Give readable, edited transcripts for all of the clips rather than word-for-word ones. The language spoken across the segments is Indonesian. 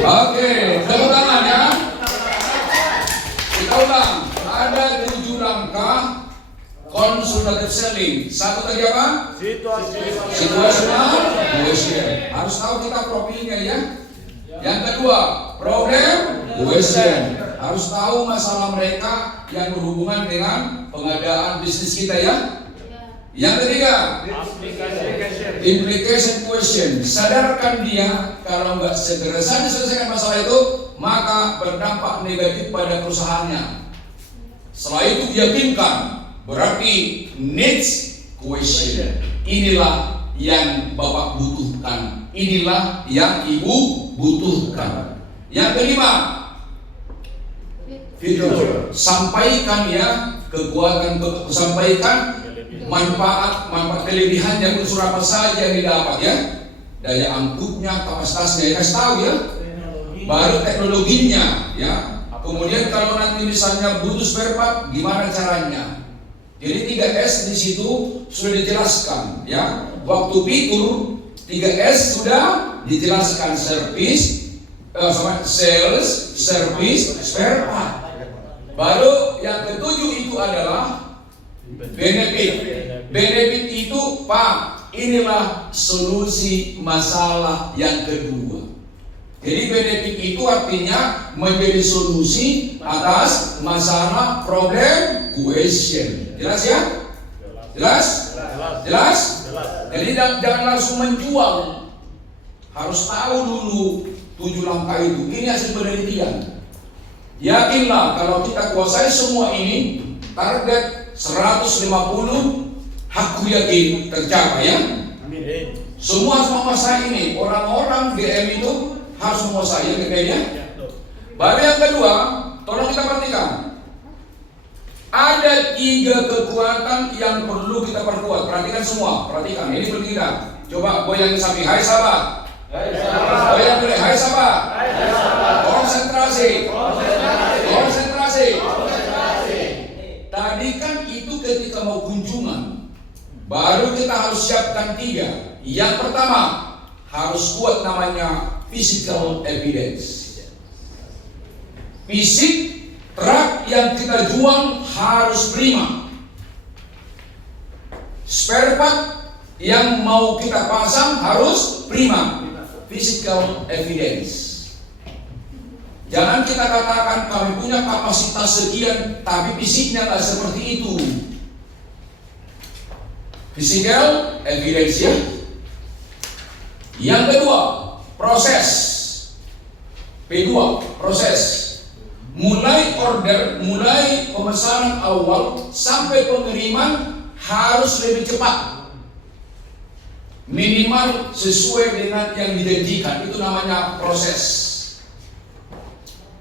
Oke, tepuk tangan ya. Kita ulang. Ada 7 langkah consultative selling. Satu tadi apa? Situational question. Harus tahu kita profilnya ya. Yang kedua, problem question. Harus tahu masalah mereka yang berhubungan dengan pengadaan bisnis kita ya. Yang ketiga, implication question. Sadarkan dia kalau nggak segera saja selesaikan masalah itu, maka berdampak negatif pada perusahaannya. Setelah itu yakinkan, berarti needs question. Inilah yang Bapak butuhkan. Inilah yang Ibu butuhkan. Yang kelima, fitur. Sampaikan ya kekuatan, sampaikan manfaat kelebihan yang unsur apa saja yang didapat ya. Daya angkutnya, kapasitasnya ya, kasih tahu ya. Baru teknologinya ya. Kemudian kalau nanti misalnya butuh spare part, gimana caranya? Jadi 3S di situ sudah dijelaskan ya. Waktu fitur 3S sudah dijelaskan, service, sales, service, spare part. Baru yang ketujuh itu adalah benefit. Benefit itu Pak, inilah solusi masalah yang kedua. Jadi benefit itu artinya menjadi solusi atas masalah problem question. Jelas ya? Jelas? Jelas? Jadi jangan langsung menjual. Harus tahu dulu 7 langkah itu. Ini hasil penelitian. Yakinlah kalau kita kuasai semua ini, target 150 aku yakin tercapai ya. Semua harus menguasai ini. Orang-orang GM itu harus menguasai ya. Baru yang kedua, tolong kita perhatikan. Ada 3 kekuatan yang perlu kita perkuat. Perhatikan semua, perhatikan. Ini penting kita. Coba goyang samping. Hai sahabat. Goyang boleh. Hai sahabat. Konsentrasi. Konsentrasi. Tadi kan itu ketika mau kunjungan, baru kita harus siapkan 3. Yang pertama, harus kuat namanya physical evidence. Fisik truk yang kita jual harus prima. Spare part yang mau kita pasang harus prima. Physical evidence. Jangan kita katakan kami punya kapasitas sekian, tapi fisiknya nggak seperti itu. Physical evidence ya. Yang kedua, proses. P2, proses. Mulai order, mulai pemesanan awal sampai pengiriman harus lebih cepat. Minimal sesuai dengan yang dijanjikan. Itu namanya proses.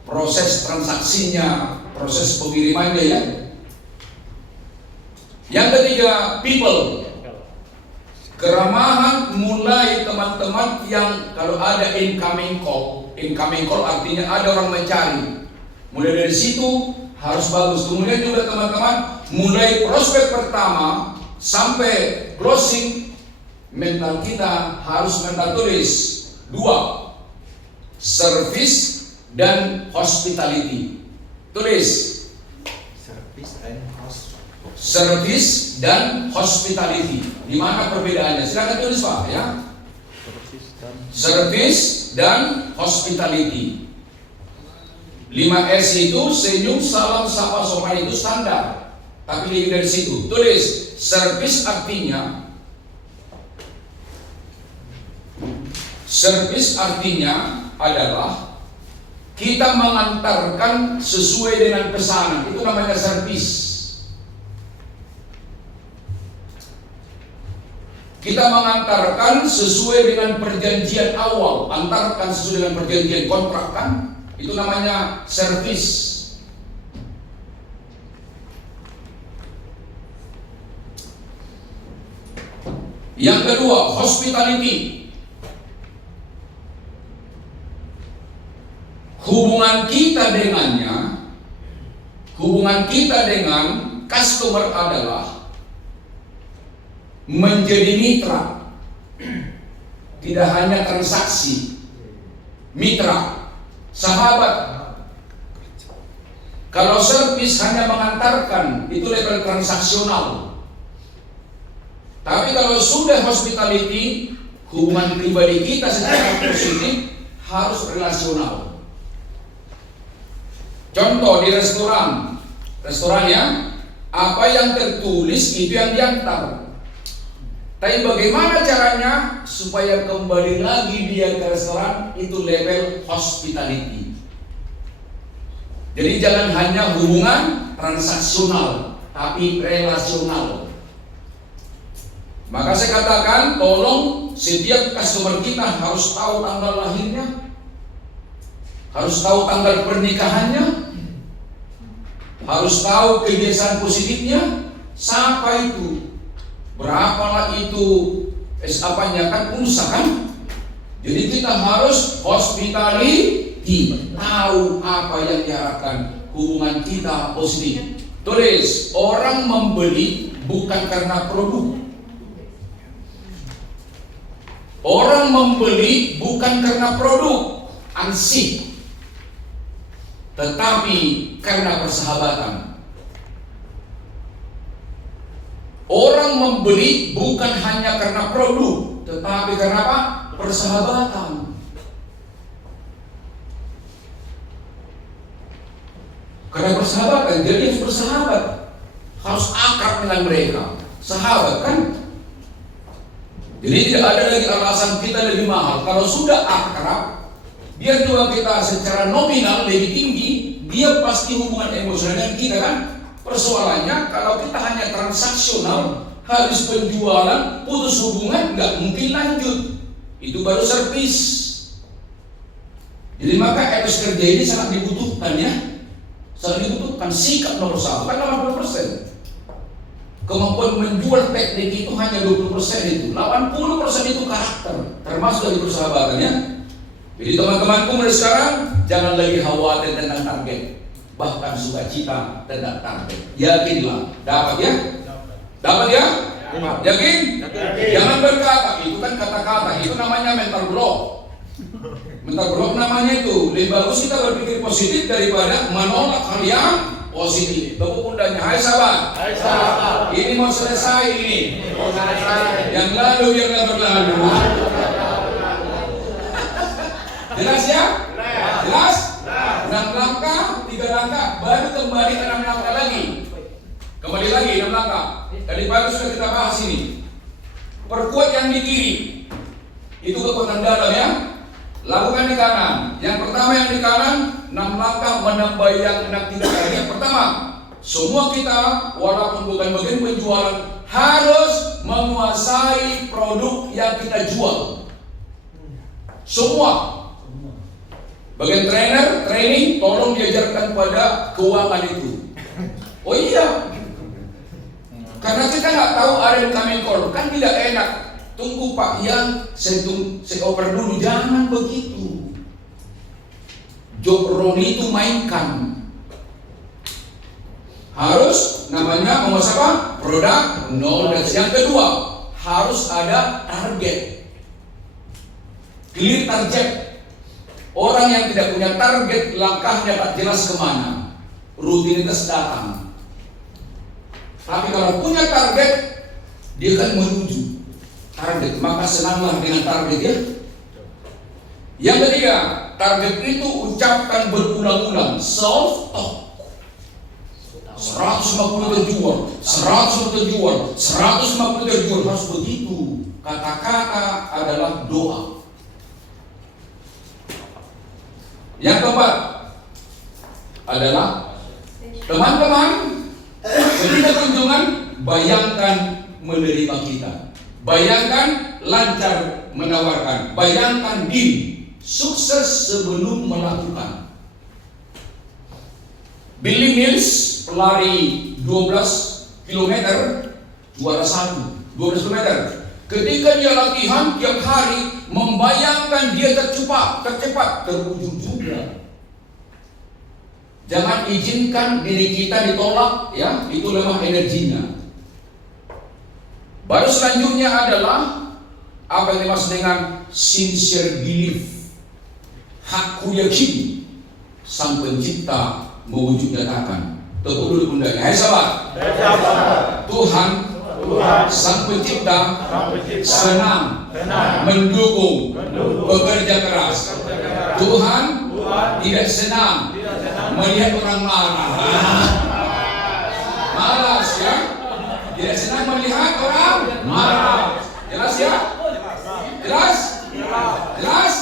Proses transaksinya, proses pengirimannya ya. Yang ketiga, people. Keramahan mulai teman-teman yang kalau ada incoming call artinya ada orang mencari. Mulai dari situ harus bagus. Kemudian juga teman-teman mulai prospek pertama sampai closing, mental kita harus mental tulis. 2, service dan hospitality. Tulis service dan hospitality. Di mana perbedaannya? Silakan tulis Pak ya. Service dan hospitality. 5S itu senyum, salam, sapa, sopan itu standar. Tapi lebih dari situ. Tulis service artinya adalah kita mengantarkan sesuai dengan pesanan. Itu namanya service. Kita mengantarkan sesuai dengan perjanjian awal. Antarkan sesuai dengan perjanjian kontrak kan. Itu namanya service. Yang kedua, hospitality. Hubungan kita dengan customer adalah menjadi mitra, tidak hanya transaksi. Mitra, sahabat. Kalau servis hanya mengantarkan, itu level transaksional. Tapi kalau sudah hospitality, hubungan pribadi kita secara positif harus relasional. Contoh di restoran ya, apa yang tertulis itu yang diantar. Tapi bagaimana caranya supaya kembali lagi dia ke restoran, itu level hospitality. Jadi jangan hanya hubungan transaksional, tapi relasional. Maka saya katakan, tolong setiap customer kita harus tahu tanggal lahirnya, harus tahu tanggal pernikahannya, harus tahu kebiasaan positifnya, siapa itu, berapalah itu, kan pulsa kan. Jadi kita harus hospitality, tahu apa yang diharapkan, hubungan kita positif. Tulis, orang membeli bukan karena produk. Orang membeli bukan karena produk, ansih, tetapi karena persahabatan. Orang membeli bukan hanya karena produk, tetapi karena apa? Persahabatan. Karena persahabatan, jadi harus bersahabat, harus akrab dengan mereka, sahabat kan. Jadi tidak ada lagi alasan kita lebih mahal. Kalau sudah akrab, biar juga kita secara nominal lebih tinggi, dia pasti hubungan emosional dengan kita kan. Persoalannya kalau kita hanya transaksional, habis penjualan, putus hubungan, nggak mungkin lanjut. Itu baru servis. Jadi maka etos kerja ini sangat dibutuhkan ya. Sangat dibutuhkan. Sikap nomor 1 kan 80%. Kemampuan menjual teknik itu hanya 20% itu. 80% itu karakter, termasuk dari persahabatannya. Jadi teman-temanku mulai sekarang jangan lagi khawatir tentang target, bahkan sukacita tentang target. Yakinlah, dapat ya? Dapat ya? Yakin? Jangan berkata, itu kan kata-kata, itu namanya mental block. Mental block namanya itu. Lebih bagus kita berpikir positif daripada menolak hal yang positif. Tepuk pundaknya, hai sahabat. Hai sahabat. Ini mau selesai ini. Yang lalu biarlah berlalu. Jelas ya? Jelas? 6 langkah, 3 langkah, baru kembali ke 6 langkah lagi. Kembali lagi 6 langkah. Tadi pagi sudah kita bahas ini. Perkuat yang di kiri. Itu kekuatan dalam ya. Lakukan di kanan. Yang pertama yang di kanan, 6 langkah menambah yang 6 tindakan. Yang pertama, semua kita walaupun bukan bagian penjualan harus menguasai produk yang kita jual. Semua. Bagian trainer, training, tolong diajarkan pada keuangan itu. Oh iya. Karena kita nggak tahu ada incoming call, kan tidak enak. Tunggu Pak, yang saya oper dulu, jangan begitu. Job role itu mainkan. Harus namanya menguasai apa? Produk knowledge. Yang kedua, harus ada target. Clear target. Orang yang tidak punya target, langkahnya tak jelas kemana. Rutinitas datang. Tapi kalau punya target, dia akan menuju target. Maka senanglah dengan target ya. Yang ketiga, target itu ucapkan berulang-ulang. Self talk. 150 terjual, 100 terjual, 150 terjual. Harus begitu. Kata-kata adalah doa. Yang keempat adalah teman-teman ketika kunjungan, bayangkan menerima kita, bayangkan lancar menawarkan, bayangkan diri sukses sebelum melakukan. Billy Mills, pelari 12 km, juara 1, 12 km. Ketika dia latihan tiap hari, membayangkan dia tercepat, terwujud juga. Jangan izinkan diri kita ditolak, ya, itu lemah energinya. Baru selanjutnya adalah apa yang dimaksud dengan sincere belief, hakku yakin. Sang Pencipta mewujud nyatakan. Tepuk dulu pundaknya. Hai sahabat. Tuhan Sang Pencipta senang mendukung bekerja keras. Tuhan tidak senang melihat orang marah. Malas ya. Tidak senang melihat orang marah. Jelas ya? Jelas? Jelas?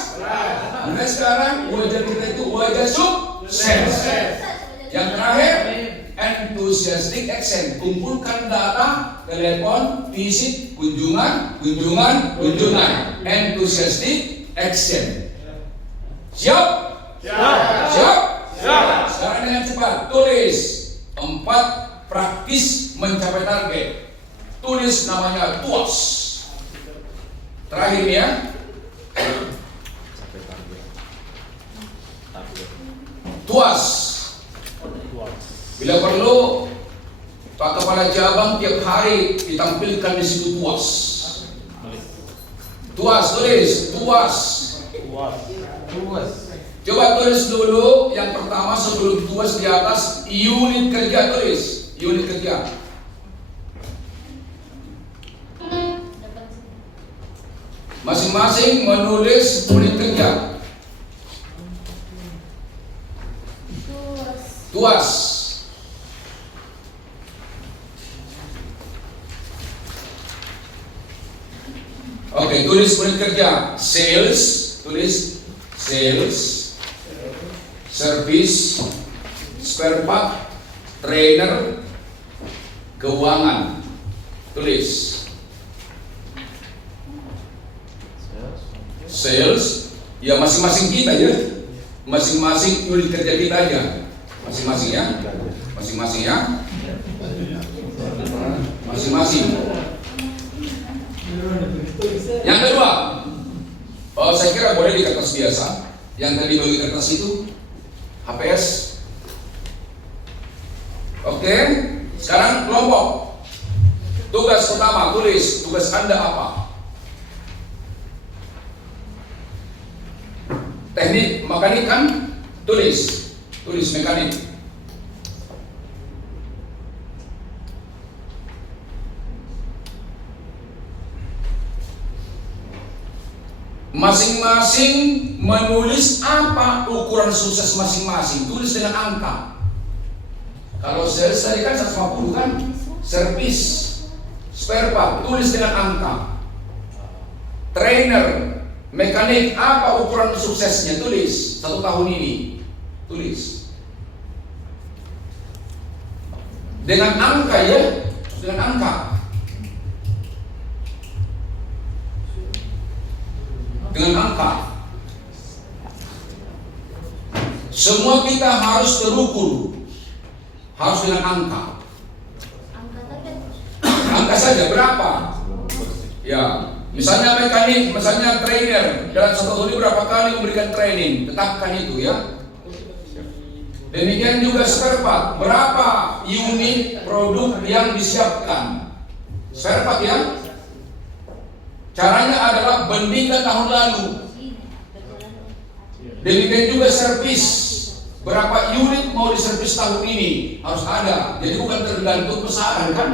Nah sekarang wajah kita itu wajah sukses. Yang terakhir, enthusiastic action. Kumpulkan data, telepon, visit, kunjungan. Enthusiastic action. Siap? Siap? Sekarang dengan cepat tulis 4 praktis mencapai target. Tulis namanya TUAS. Terakhir ya. TUAS. Bila perlu Pak Kepala Cabang tiap hari ditampilkan di situ TUAS. TUAS, tulis TUAS. Coba tulis dulu yang pertama sebelum TUAS di atas unit kerja, tulis unit kerja. Masing-masing menulis unit kerja. TUAS. Oke, tulis unit kerja. Sales, tulis sales, service, spare part, trainer, keuangan. Tulis sales, ya masing-masing kita ya, masing-masing unit kerja kita aja, masing-masing ya, masing-masing ya, masing-masing. Yang kedua, saya kira boleh di kertas biasa. Yang tadi bagi kertas itu HPS. Oke, sekarang kelompok. Tugas pertama, tulis tugas Anda apa? Teknik mekanik kan? Tulis mekanik. Masing-masing menulis apa ukuran sukses masing-masing. Tulis dengan angka. Kalau sales tadi kan 150 kan? Service, spare part, tulis dengan angka. Trainer, mekanik, apa ukuran suksesnya? Tulis 1 tahun ini. Tulis dengan angka ya, dengan angka. Dengan angka. Semua kita harus terukur. Harus dengan angka. Angka saja berapa? Ya, misalnya mekanik, misalnya trainer, dalam 1 tahun ini berapa kali memberikan training? Tetapkan itu ya. Demikian juga spare part, berapa unit produk yang disiapkan? Spare part ya. Caranya adalah bandingkan tahun lalu. Demikian juga servis, berapa unit mau diservis tahun ini harus ada. Jadi bukan tergantung pesanan kan?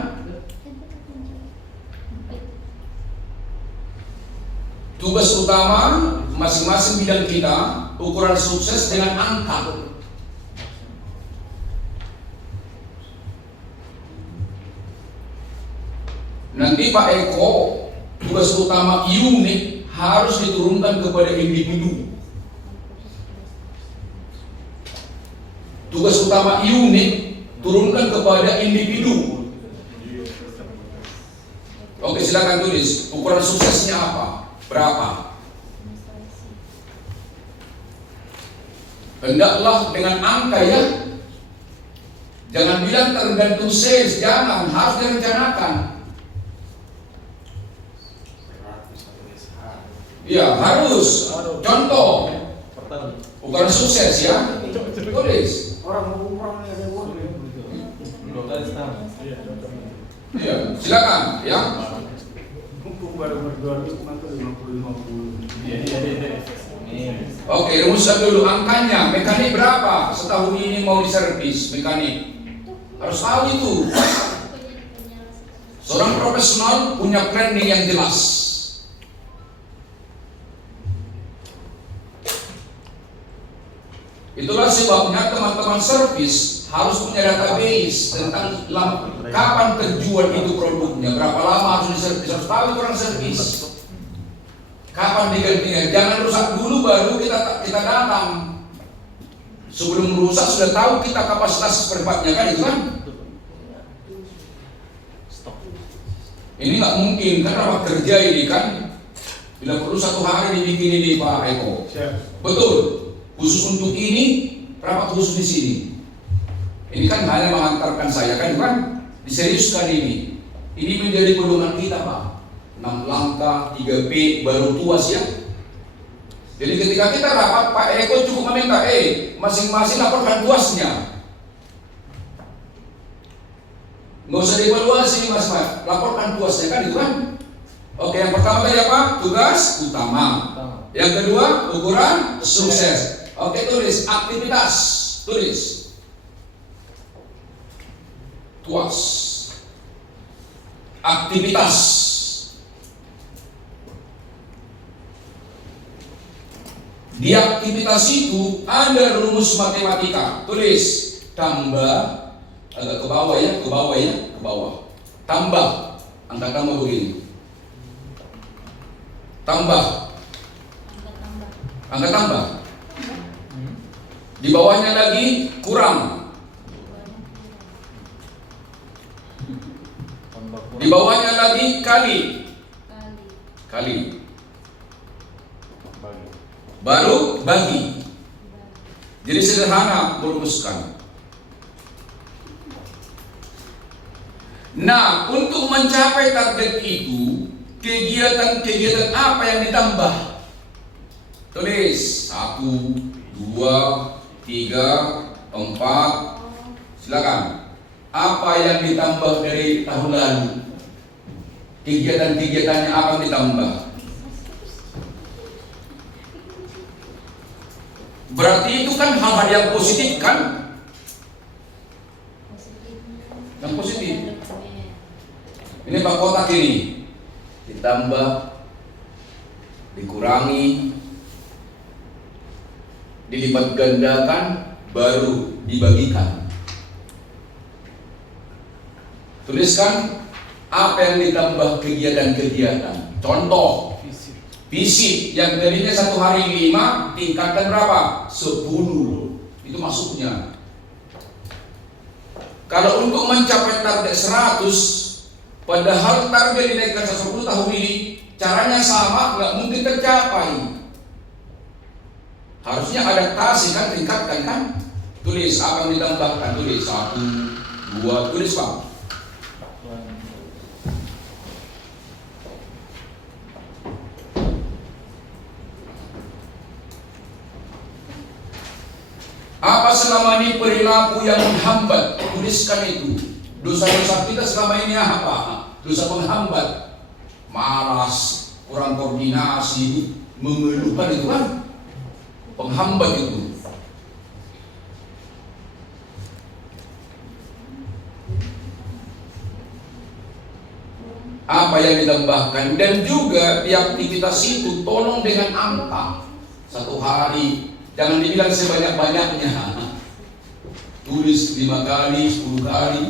Tugas utama masing-masing bidang kita, ukuran sukses dengan angka. Nanti Pak Eko, tugas utama unit harus diturunkan kepada individu. Tugas utama unit turunkan kepada individu. Oke, silakan tulis ukuran suksesnya apa, berapa. Hendaklah dengan angka ya. Jangan bilang tergantung sales, jangan, harus direncanakan. Ya harus. Contoh ukuran sukses ya. Tulis. Iya, silakan ya. Hukum baru berdua itu maka 50-50. Iya. Oke, rumuskan dulu angkanya. Mekanik berapa setahun ini mau diservis mekanik? Harus tahu itu. Seorang profesional punya planning yang jelas. Itulah sebabnya teman-teman servis harus punya database tentang kapan terjual itu produknya, berapa lama harus diservis, harus tahu itu orang servis. Kapan digantinya? Jangan rusak dulu baru kita datang. Sebelum rusak sudah tahu kita kapasitas perempatnya kan itu kan? Ini nggak mungkin kan rapat kerja ini kan? Bila perlu 1 hari dibikin ini Pak Eko. Betul. Khusus untuk ini rapat khusus di sini. Ini kan hanya mengantarkan saya kan? Diseriuskan ini. Ini menjadi pedoman kita Pak. 6 langkah, 3P, baru tuas ya. Jadi ketika kita rapat, Pak Eko cukup meminta, masing-masing laporkan tuasnya. Nggak usah dievaluasi Mas Mat, laporkan tuasnya kan itu kan. Oke, yang pertama tadi apa? Tugas utama. Yang kedua, ukuran sukses. Oke, tulis aktivitas, tulis tuas, aktivitas. Di aktivitas itu ada rumus matematika. Tulis tambah, agak ke bawah ya, ke bawah. Tambah, angka tambah begini. Tambah, angka tambah. Di bawahnya lagi kurang. Di bawahnya lagi kali. Baru bagi. Jadi sederhana merumuskan. Nah, untuk mencapai target itu, kegiatan-kegiatan apa yang ditambah? Tulis 1, 2, 3, 4. Silakan. Apa yang ditambah dari tahun lalu? Kegiatan-kegiatannya apa yang ditambah? Berarti itu kan hal-hal yang positif kan? Yang positif. Ini Pak kotak ini ditambah, dikurangi, dilipat gandakan, baru dibagikan. Tuliskan apa yang ditambah kegiatan-kegiatan. Contoh, visit yang tadinya 1 hari 5, tingkatkan berapa? 10. Itu masuknya. Kalau untuk mencapai target 100, padahal target dinaikkan 10 tahun ini, caranya sama, nggak mungkin tercapai. Harusnya adaptasi kan, tingkatkan kan. Tulis apa yang ditambahkan, tulis 1, 2, tulis Pak. Apa selama ini perilaku yang menghambat? Tuliskan itu. Dosa-dosa kita selama ini apa? Dosa penghambat. Malas, kurang koordinasi, mengeluhkan itu kan penghambat itu. Apa yang ditambahkan? Dan juga di aktivitas itu tolong dengan angka. 1 hari. Jangan dibilang sebanyak-banyaknya. Tulis 5 kali, 10 kali.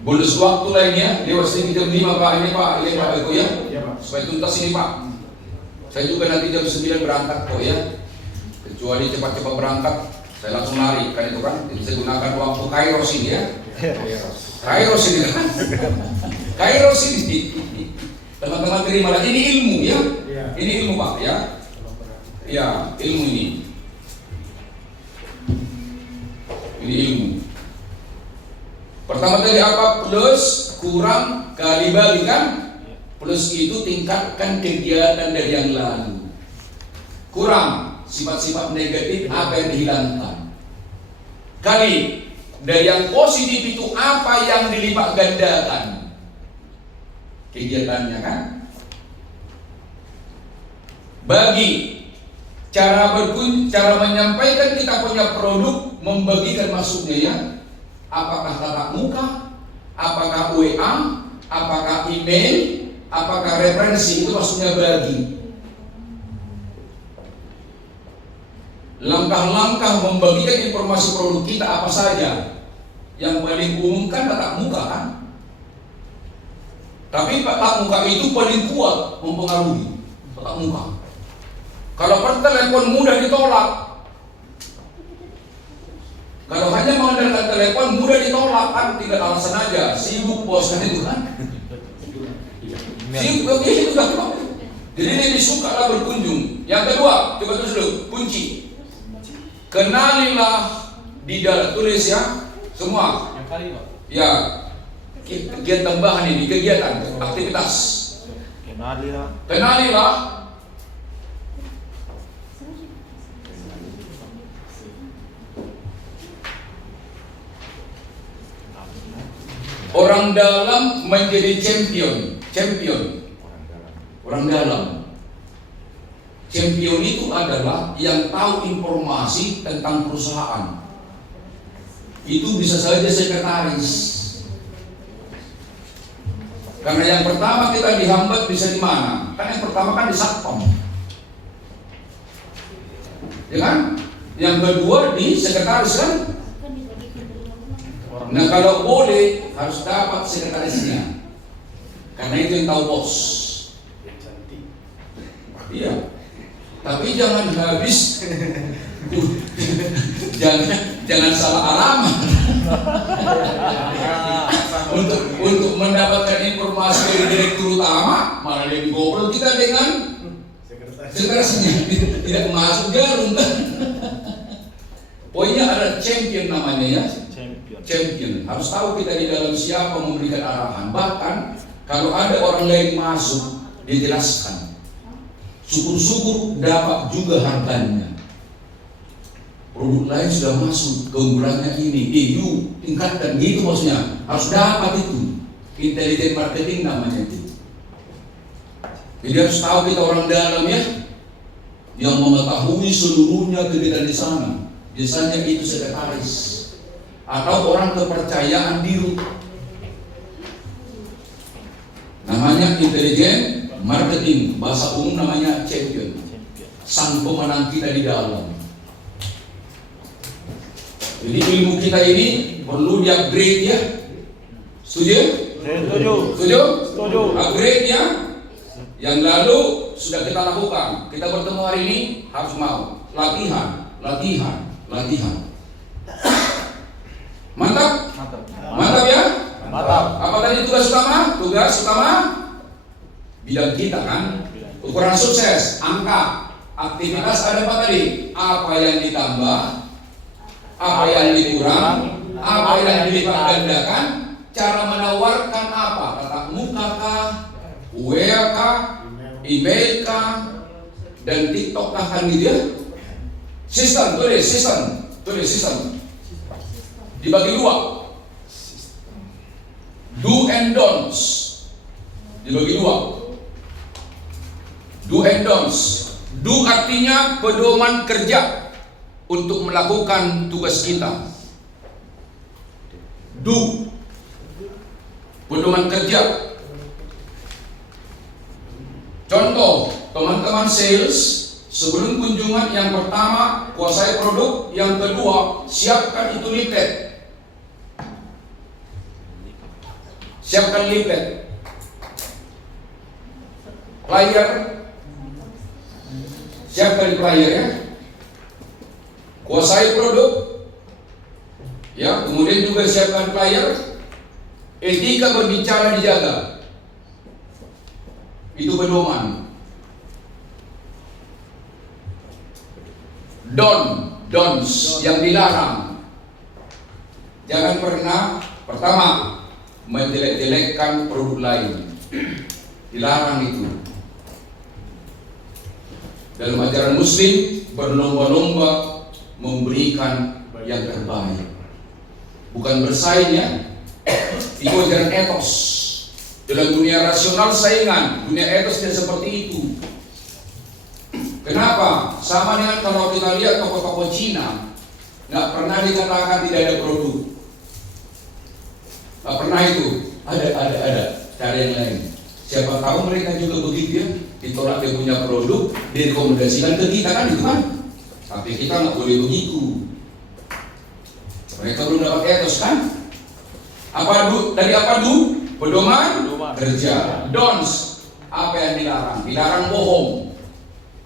Bonus waktu lainnya, lewat sini jam 5 Pak, ini Pak Eko ya? Ya Pak. Supaya tuntas ini Pak. Saya juga nanti jam 9 berangkat kok ya. Kecuali cepat-cepat berangkat, saya langsung lari, kan itu kan. Jadi saya gunakan waktu Kairos ini ya. Kairos ini kan. Kairos ini. Teman-teman terimalah, ini ilmu ya. Ini ilmu Pak ya. Ya, ilmu ini. Ini ilmu. Pertama tadi apa? Plus, kurang, kali bagi kan? Plus itu tingkatkan kegiatan dari yang lalu. Kurang, sifat-sifat negatif apa yang dihilangkan. Kali, Dan yang positif itu apa yang dilipat gandakan kegiatannya kan? Bagi cara menyampaikan kita punya produk, membagikan maksudnya ya. Apakah tatap muka, apakah WA, apakah email, apakah referensi, itu maksudnya bagi. Langkah-langkah membagikan informasi produk kita apa saja. Yang paling umum kan tatap muka kan. Tapi tatap muka itu paling kuat mempengaruhi tatap muka. Kalau per telepon mudah ditolak. Kalau hanya mengandalkan telepon mudah ditolak kan, tidak alasan aja sibuk bos kan itu kan. Sibuk itu kan. Jadi lebih suka lah berkunjung. Yang kedua, coba terus dulu kunci. Kenalilah di dalam, tulis ya semua. Yang kali Pak. Ya, kegiatan tambahan ini, kegiatan, aktivitas. Kenalilah orang dalam menjadi champion. Orang dalam. Champion itu adalah yang tahu informasi tentang perusahaan. Itu bisa saja sekretaris. Karena yang pertama kita dihambat bisa di mana? Kan yang pertama kan di satpam. Ya kan? Yang kedua di sekretaris kan? Nah kalau boleh harus dapat sekretarisnya. Karena itu yang tahu bos. Iya. Tapi jangan habis jangan salah alamat. untuk mendapatkan informasi dari direktur utama malah lebih ngobrol kita dengan sekretarisnya. Tidak masuk jarum kan. Pokoknya ada champion namanya ya. Champion. Harus tahu kita di dalam siapa memberikan arahan. Bahkan kalau ada orang lain masuk dijelaskan. Syukur-syukur dapat juga harganya. Produk lain sudah masuk, keunggulannya ini, yuk tingkatkan gitu maksudnya. Harus dapat itu. Intelligent marketing namanya itu. Jadi harus tahu kita orang dalam ya, yang mengetahui seluruhnya kegiatan di sana. Biasanya itu sekretaris atau orang kepercayaan diri. Namanya intelligent marketing, bahasa umum namanya champion. Sang pemenang kita di dalam. Jadi ilmu kita ini perlu di-upgrade ya. Setuju? Setuju? Upgrade ya. Yang lalu sudah kita lakukan. Kita bertemu hari ini harus mau latihan. Mantap? Mantap ya? Mantap. Apa tadi tugas utama? Tugas utama bidang kita kan. Ukuran sukses, angka, aktivitas ada apa tadi? Apa yang ditambah, apa yang dikurang, apa yang dilipat gandakan, cara menawarkan apa? Tatap muka kah, WA kah, email kah, dan TikTok kah kan gitu ya? Sistem, tulis sistem. Dibagi dua. Do and don'ts. Dibagi dua. Do and don'ts. Do artinya pedoman kerja untuk melakukan tugas kita. Do, pedoman kerja. Contoh, teman-teman sales, sebelum kunjungan yang pertama kuasai produk, yang kedua siapkan itu leaflet. Siapkan leaflet. Flyer, siapkan flyer ya. Kuasai produk, ya. Kemudian juga siapkan flyer. Etika berbicara dijaga. Itu pedoman. Don'ts yang dilarang. Jangan pernah pertama menjelek-jelekkan produk lain. Dilarang itu. Dalam ajaran Muslim berlomba-lomba memberikan yang terbaik. bukan bersaing ya. Itu ajaran etos. Dalam dunia rasional saingan, dunia etos tidak seperti itu. Kenapa? Sama dengan kalau kita lihat toko-toko Cina, nggak pernah dikatakan tidak ada produk. Nggak pernah itu. Ada. Cara yang lain. Siapa tahu mereka juga begitu ya. Ditolak dia punya produk, direkomendasikan ke kita kan itu kan. Tapi kita nggak boleh begitu. Mereka belum dapat etos kan? Dari apa du? Pedoman kerja. Don'ts. Apa yang dilarang? Dilarang bohong.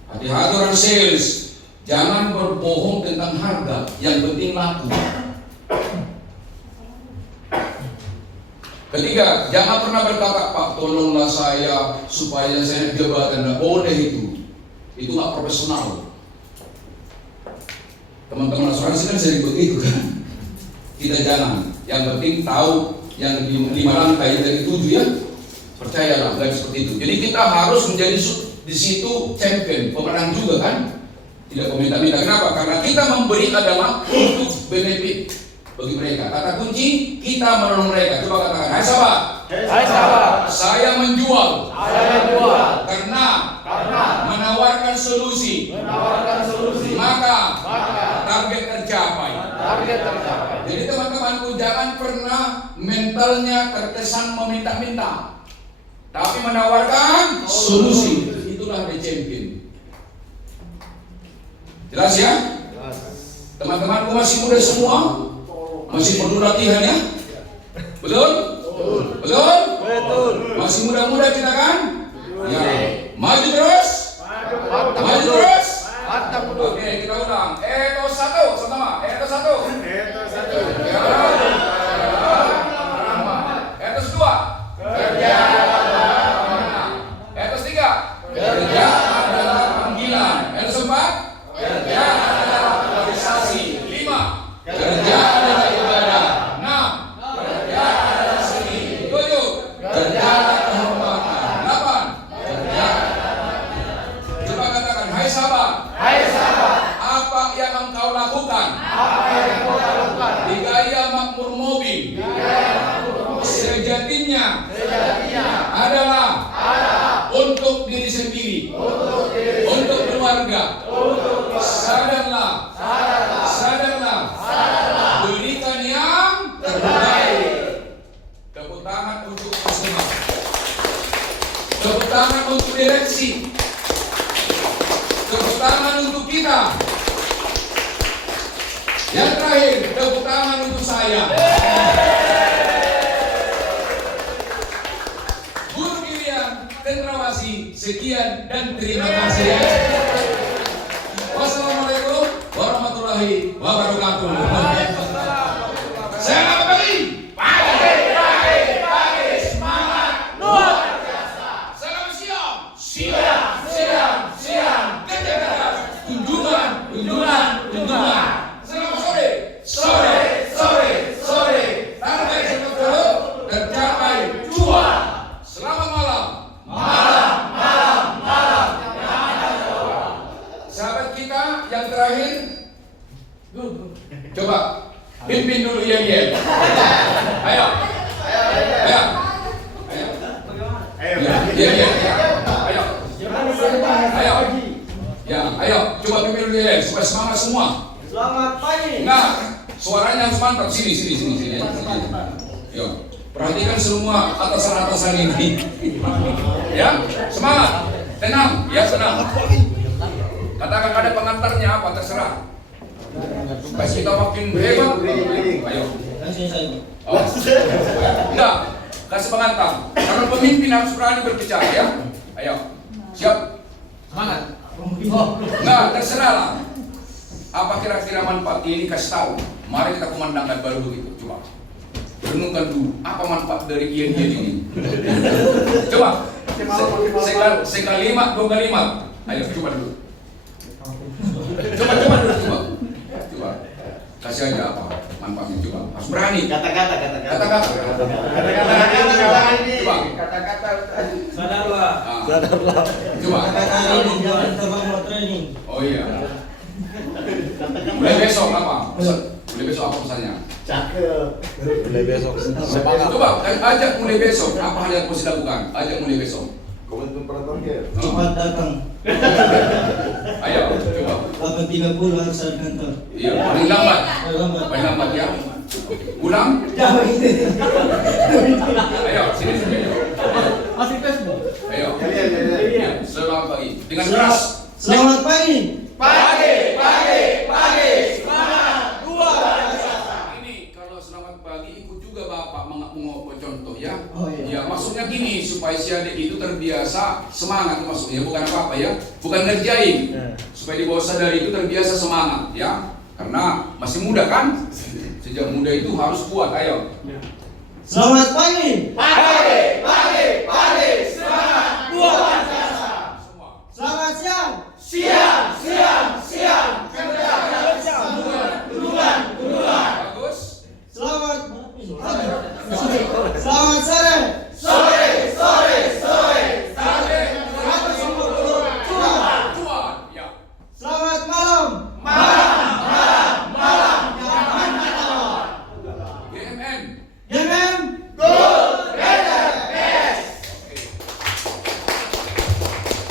Hati-hati orang sales. Jangan berbohong tentang harga. Yang penting laku. Ketiga, jangan pernah berkata, Pak tolonglah saya supaya saya jabatan. Nggak boleh itu. Itu nggak profesional. Teman-teman asuransi kan sering begitu kan. Kita jangan. Yang penting tahu yang 5 lantai dari 7 ya. Percayalah, nggak seperti itu. Jadi kita harus menjadi di situ champion, pemenang juga kan. Tidak meminta-minta. Kenapa? Karena kita memberi adalah untuk benefit bagi mereka. Kata kunci, kita menolong mereka. Coba katakan, hai sahabat. Hai sahabat. Saya menjual. Karena menawarkan solusi. Maka target tercapai. Jadi teman-temanku jangan pernah mentalnya terkesan meminta-minta, tapi menawarkan solusi. Itulah the champion. Jelas ya? Teman-temanku masih muda semua, masih perlu latihan ya? Betul? Masih muda-muda kita kan? Ya. Maju terus. Oke, kita ulang. Etos 1, sama. Etos 1. Ya. Etos 2. Kerja. Etos 3. Kerja adalah panggilan. Etos 4. Kerja adalah organisasi. 5. Kerja adalah ibadah. 6. Kerja adalah seni. 7. Kerja adalah kehormatan. 8. Kerja. Coba katakan, hai sahabat. Apa yang engkau lakukan? Di gaya makmur mobil. Sejatinya adalah untuk diri sendiri, untuk keluarga. Sadarlah. Berikan yang terbaik. Tepuk tangan untuk semua. Tepuk tangan untuk direksi. Tepuk tangan untuk kita. Yang terakhir, tepuk tangan untuk saya. Guru Miriam Cendrawasih, sekian dan terima kasih. Wassalamualaikum warahmatullahi wabarakatuh. Selamat pagi. Pagi, semangat luar biasa. Selamat siang. Kerja keras. Kunjungan. Selamat sore. Target seperti tercapai cuan. Selamat malam. Sahabat kita yang terakhir, coba pimpin dulu Ian. Ayo. Ayo, coba pimpin dulu Ian supaya semangat semua. Selamat pagi. Nah, suaranya harus mantap. Sini. Yo, perhatikan semua atasan-atasan ini. Ya, semangat. Tenang, ya tenang. Katakan ada pengantarnya apa, terserah. Supaya kita makin hebat. Ayo. Oh. Enggak, kasih pengantar. Karena pemimpin harus berani berbicara ya. Ayo, siap. Semangat. Enggak, terserah lah. Apa kira-kira manfaat ini, kasih tahu. Mari kita kumandangkan baru begitu. Coba renungkan dulu apa manfaat dari Ian ini. Coba sekalimat 2 kalimat. Ayo coba dulu. Coba kasih aja apa manfaatnya. Coba harus berani. Kata-kata. Coba. Sadarlah. Coba. Oh iya. Mulai besok apa? Mulai besok apa pesannya? Cakep. Mulai besok. Semangat. Coba ajak mulai besok. Apa hal yang harus dilakukan? Ajak mulai besok. Cepat datang. Ayo, coba. 8.30 harus ada kantor. Iya, paling lambat. Lambat. Paling lambat ya. Ulang. Jauh itu. Ayo, sini. Masih Facebook. Ayo. Ya, selamat pagi. Dengan keras. Selamat pagi. Ini kalau selamat pagi ikut juga Bapak mengopo contoh ya. Oh, iya. Ya, maksudnya gini supaya si adik itu terbiasa semangat maksudnya bukan apa-apa ya. Bukan ngerjain. Supaya di bawah sadar itu terbiasa semangat ya. Karena masih muda kan? Sejak muda itu harus kuat. Ayo. Selamat pagi. Semua. Selamat siang. Bagus. Selamat pagi. Selamat sore. Kuat. Ya. Selamat malam. GMM. Jangan.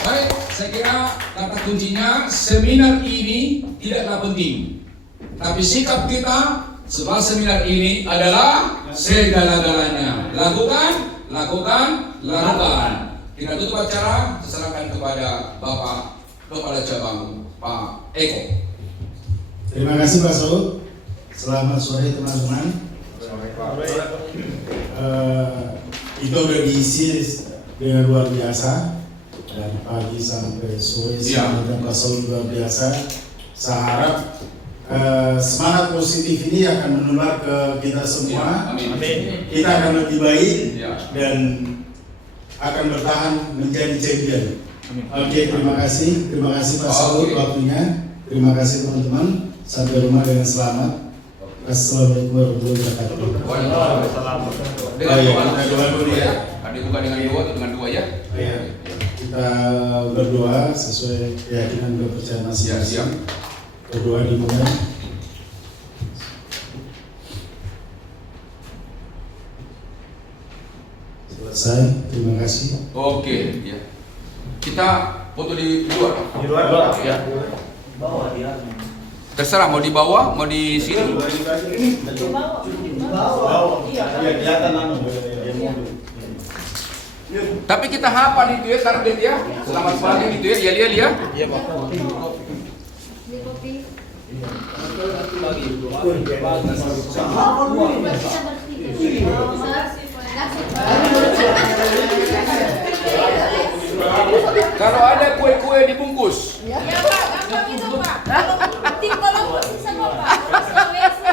Baik, saya kira kata kuncinya seminar ini tidaklah penting. Tapi sikap kita setelah seminar ini adalah segala-galanya. Lakukan. Kita tutup acara, saya serahkan kepada Bapak Kepala Cabang, Pak Eko. Terima kasih Pak Saud. Selamat sore teman-teman. Itu udah diisi dengan luar biasa dari pagi sampai sore. Dan Pak Saud luar biasa. Saya harap semangat positif ini akan menular ke kita semua. Amin. Kita akan lebih baik Ya. dan akan bertahan menjadi champion. Oke, terima kasih Pak Saud waktunya. Terima kasih teman-teman. Sampai rumah dengan selamat. Assalamualaikum warahmatullahi wabarakatuh. Dengan Baik, doa, kita doa dulu ya. Ada buka dengan doa atau dengan doa ya? Ya, kita berdoa sesuai keyakinan dan kepercayaan Ya, masing-masing. siap. Berdoa dimulai. Selesai. Terima kasih. Oke, ya. Kita foto di luar. Di luar. Ya. Terserah mau di bawah, mau di sini. Tapi kita hafal itu ya target ya. Selamat pagi gitu ya. Ya lihat ya. Iya, Pak. Kalau ada kue-kue dibungkus. Ya Pak, gampang itu Pak. Kalau penting tolong kasih sama Pak. Wesi,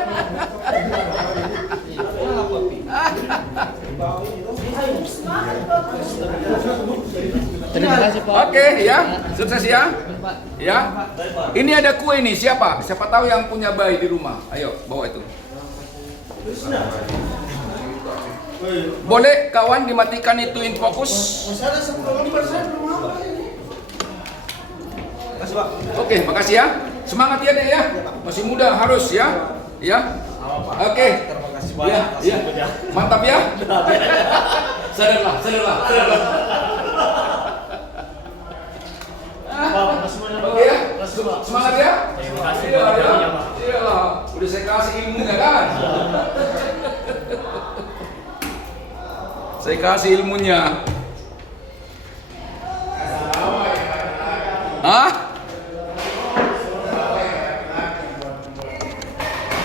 Terima kasih, Pak. Oke ya, sukses ya. Ya. Ini ada kue nih, siapa? Siapa tahu yang punya bayi di rumah? Ayo, bawa itu. Boleh kawan dimatikan itu infocus? Oke, makasih ya. Semangat ya deh ya. Masih muda harus ya. Ya. Oke. Terima kasih banyak. Ya, ya. Mantap ya. Sadarlah. Oke ya. Semangat ya. Iya. Udah saya kasih ilmunya kan. Saya kasih ilmunya. Hah?